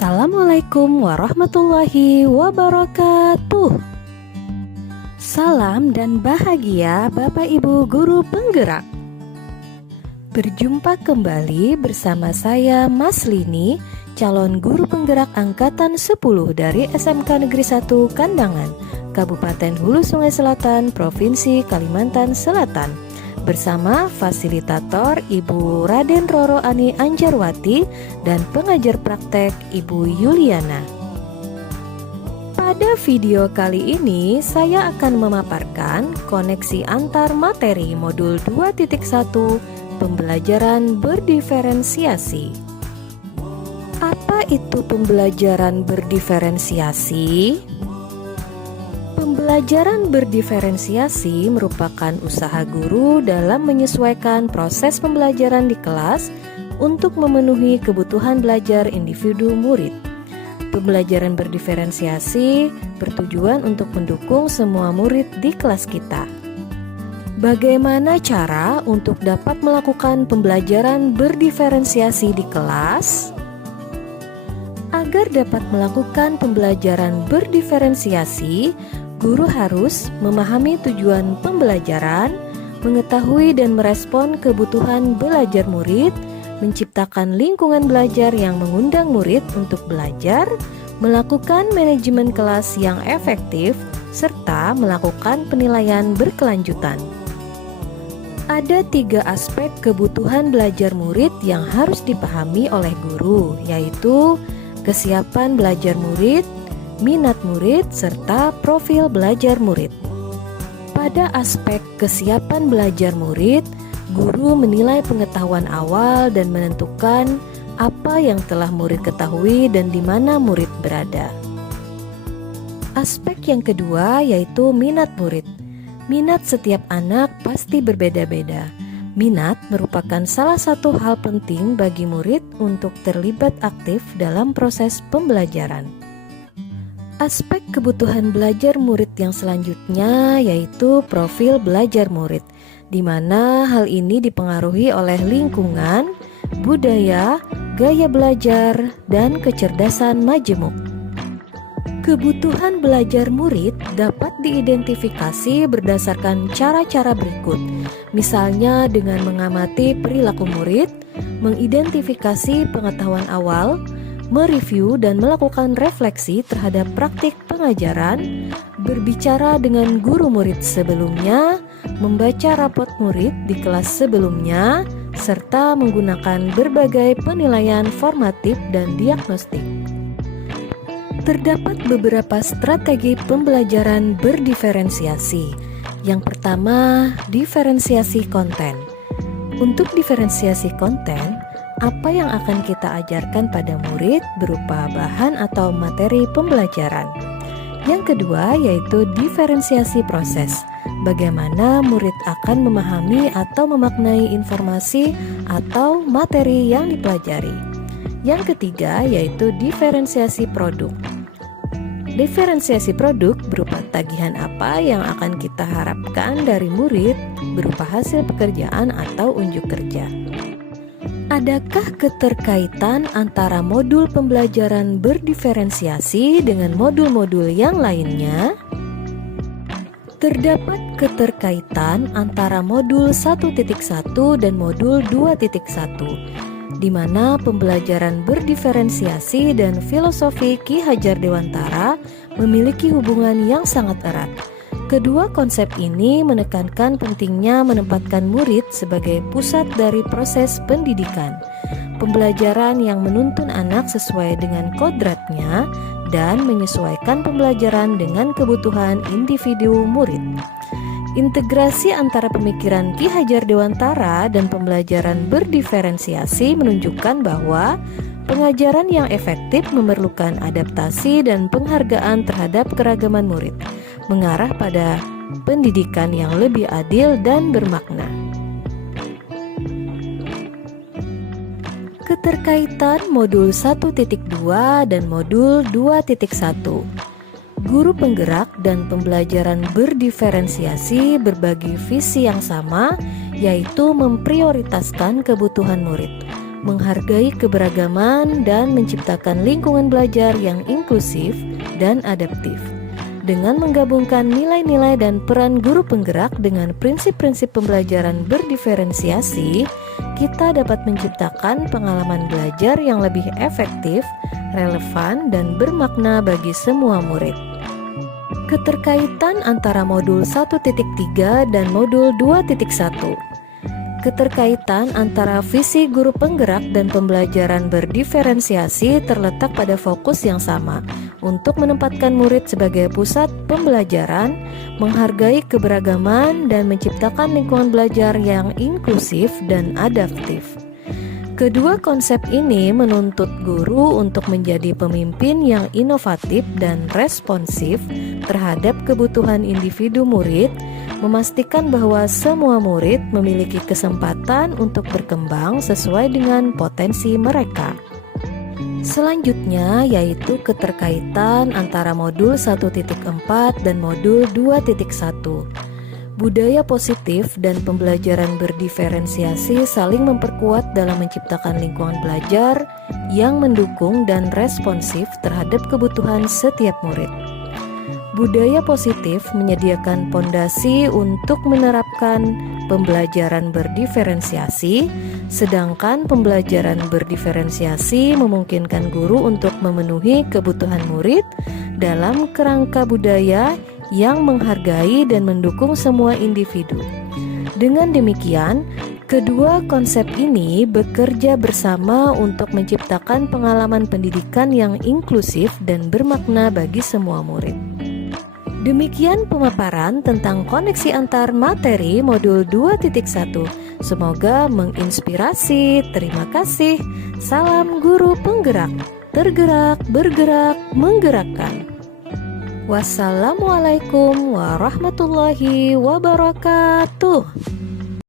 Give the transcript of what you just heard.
Assalamualaikum warahmatullahi wabarakatuh. Salam dan bahagia Bapak Ibu Guru Penggerak. Berjumpa kembali bersama saya Mas Lini, calon guru penggerak angkatan 10 dari SMK Negeri 1 Kandangan, Kabupaten Hulu Sungai Selatan, Provinsi Kalimantan Selatan, bersama fasilitator Ibu Raden Roro Ani Anjarwati dan pengajar praktek Ibu Yuliana. Pada video kali ini saya akan memaparkan koneksi antar materi modul 2.1 pembelajaran berdiferensiasi. Apa itu pembelajaran berdiferensiasi? Pembelajaran berdiferensiasi merupakan usaha guru dalam menyesuaikan proses pembelajaran di kelas untuk memenuhi kebutuhan belajar individu murid. Pembelajaran berdiferensiasi bertujuan untuk mendukung semua murid di kelas kita. Bagaimana cara untuk dapat melakukan pembelajaran berdiferensiasi di kelas? Agar dapat melakukan pembelajaran berdiferensiasi, guru harus memahami tujuan pembelajaran, mengetahui dan merespon kebutuhan belajar murid, menciptakan lingkungan belajar yang mengundang murid untuk belajar, melakukan manajemen kelas yang efektif, serta melakukan penilaian berkelanjutan. Ada 3 aspek kebutuhan belajar murid yang harus dipahami oleh guru, yaitu kesiapan belajar murid, minat murid, serta profil belajar murid. Pada aspek kesiapan belajar murid, guru menilai pengetahuan awal dan menentukan apa yang telah murid ketahui dan di mana murid berada. Aspek yang kedua yaitu minat murid. Minat setiap anak pasti berbeda-beda. Minat merupakan salah satu hal penting bagi murid untuk terlibat aktif dalam proses pembelajaran. Aspek kebutuhan belajar murid yang selanjutnya yaitu profil belajar murid, di mana hal ini dipengaruhi oleh lingkungan, budaya, gaya belajar, dan kecerdasan majemuk. Kebutuhan belajar murid dapat diidentifikasi berdasarkan cara-cara berikut, misalnya dengan mengamati perilaku murid, mengidentifikasi pengetahuan awal, mereview dan melakukan refleksi terhadap praktik pengajaran, berbicara dengan guru murid sebelumnya, membaca rapot murid di kelas sebelumnya, serta menggunakan berbagai penilaian formatif dan diagnostik. Terdapat beberapa strategi pembelajaran berdiferensiasi. Yang pertama, diferensiasi konten. Untuk diferensiasi konten, apa yang akan kita ajarkan pada murid berupa bahan atau materi pembelajaran. Yang kedua yaitu diferensiasi proses. Bagaimana murid akan memahami atau memaknai informasi atau materi yang dipelajari. Yang ketiga yaitu diferensiasi produk. Diferensiasi produk berupa tagihan apa yang akan kita harapkan dari murid berupa hasil pekerjaan atau unjuk kerja. Adakah keterkaitan antara modul pembelajaran berdiferensiasi dengan modul-modul yang lainnya? Terdapat keterkaitan antara modul 1.1 dan modul 2.1, di mana pembelajaran berdiferensiasi dan filosofi Ki Hajar Dewantara memiliki hubungan yang sangat erat. Kedua konsep ini menekankan pentingnya menempatkan murid sebagai pusat dari proses pendidikan, pembelajaran yang menuntun anak sesuai dengan kodratnya dan menyesuaikan pembelajaran dengan kebutuhan individu murid. Integrasi antara pemikiran Ki Hajar Dewantara dan pembelajaran berdiferensiasi menunjukkan bahwa pengajaran yang efektif memerlukan adaptasi dan penghargaan terhadap keragaman murid, mengarah pada pendidikan yang lebih adil dan bermakna. Keterkaitan modul 1.2 dan modul 2.1. Guru penggerak dan pembelajaran berdiferensiasi berbagi visi yang sama, yaitu memprioritaskan kebutuhan murid. menghargai keberagaman, dan menciptakan lingkungan belajar yang inklusif dan adaptif. Dengan menggabungkan nilai-nilai dan peran guru penggerak dengan prinsip-prinsip pembelajaran berdiferensiasi, kita dapat menciptakan pengalaman belajar yang lebih efektif, relevan, dan bermakna bagi semua murid. Keterkaitan antara modul 1.3 dan modul 2.1. Keterkaitan antara visi guru penggerak dan pembelajaran berdiferensiasi terletak pada fokus yang sama untuk menempatkan murid sebagai pusat pembelajaran, menghargai keberagaman, dan menciptakan lingkungan belajar yang inklusif dan adaptif. Kedua konsep ini menuntut guru untuk menjadi pemimpin yang inovatif dan responsif terhadap kebutuhan individu murid, memastikan bahwa semua murid memiliki kesempatan untuk berkembang sesuai dengan potensi mereka. Selanjutnya yaitu keterkaitan antara modul 1.4 dan modul 2.1. Budaya positif dan pembelajaran berdiferensiasi saling memperkuat dalam menciptakan lingkungan belajar yang mendukung dan responsif terhadap kebutuhan setiap murid. Budaya positif menyediakan pondasi untuk menerapkan pembelajaran berdiferensiasi, sedangkan pembelajaran berdiferensiasi memungkinkan guru untuk memenuhi kebutuhan murid dalam kerangka budaya yang menghargai dan mendukung semua individu. Dengan demikian, kedua konsep ini bekerja bersama untuk menciptakan pengalaman pendidikan yang inklusif dan bermakna bagi semua murid. Demikian pemaparan tentang koneksi antar materi modul 2.1. Semoga menginspirasi. Terima kasih. Salam guru penggerak. Tergerak, bergerak, menggerakkan. Wassalamualaikum warahmatullahi wabarakatuh.